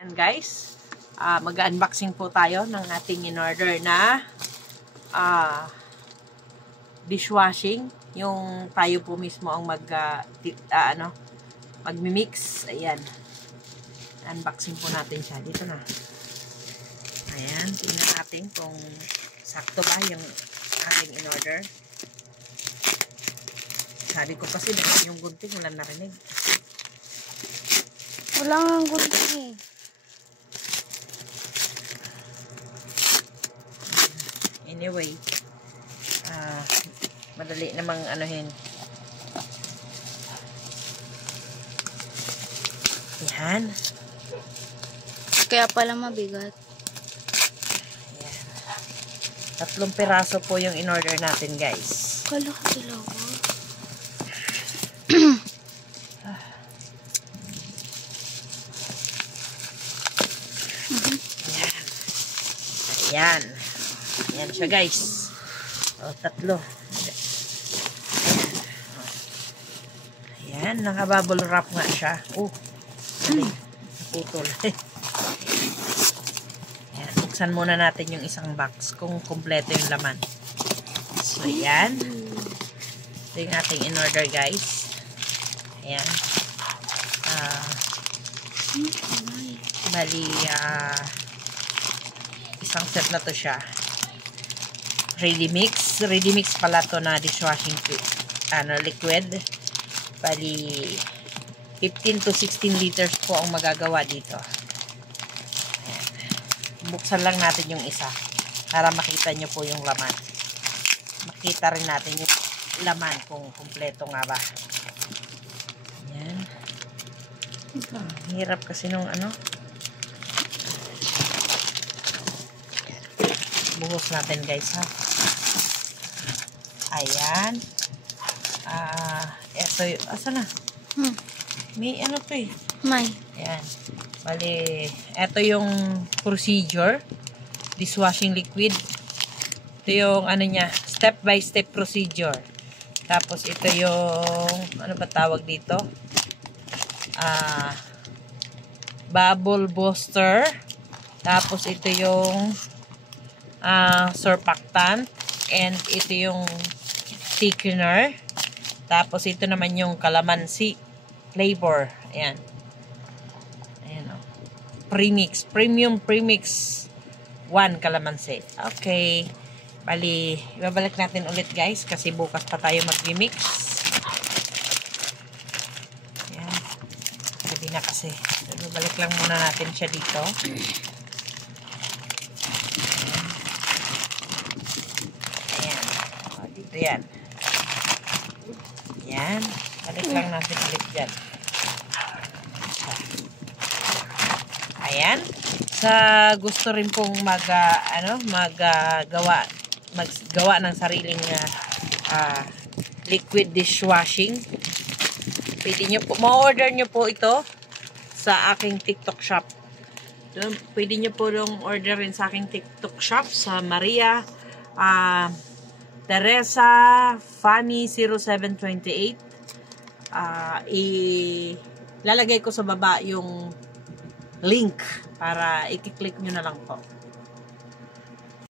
And guys, mag-unboxing po tayo ng ating in-order na dishwashing. Yung tayo po mismo ang magmi-mix. Ayan. Unboxing po natin siya. Dito na. Ayan. Tingnan natin kung sakto ba yung ating in-order. Sabi ko kasi yung gunting wala narinig. Wala nga gunting eh. Anyway, madali namang anuhin. Yan. Kaya pala mabigat. Yan. 3 piraso po yung in-order natin, guys. Kala ko dalawa. Yan. Yan siya, guys. O, 3. Ayan, naka-bubble wrap nga siya. Naputol. Ayan, buksan muna natin yung isang box kung kumpleto yung laman. So, ayan. Ito yung ating in-order, guys. Ayan. Bali, isang set na to siya. Ready mix. Ready mix pala to na dishwashing liquid. Bali, 15 to 16 liters po ang magagawa dito. Ayan. Buksan lang natin yung isa para makita nyo po yung laman. Makita rin natin yung laman kung kumpleto nga ba. Ayan. Hirap kasi nung buhos natin, guys, ha. Ayan. Eto, asa na? May to eh. May. Ayan. Bali, eto yung procedure. Dishwashing liquid. Ito yung niya, step by step procedure. Tapos ito yung, ano ba tawag dito? Bubble booster. Tapos ito yung surfactant. And ito yung thickener. Tapos ito naman yung calamansi flavor. Ayan. Ayan o. Premix. Premium Premix 1 calamansi. Okay. Bali, ibabalik natin ulit, guys. Kasi bukas pa tayo mag-remix. Ayan. Hindi na kasi. Ibabalik lang muna natin siya dito. Ayan. O, dito yan. Yan. Balik lang natin ulit dyan. Ayan. Sa gusto rin pong maggawa ng sariling liquid dishwashing, pwede nyo po, ma-order nyo po ito sa aking TikTok shop. Pwede nyo po orderin sa aking TikTok shop sa Maria Teresa Fami 0728. Ilalagay ko sa baba yung link para i-click nyo na lang po.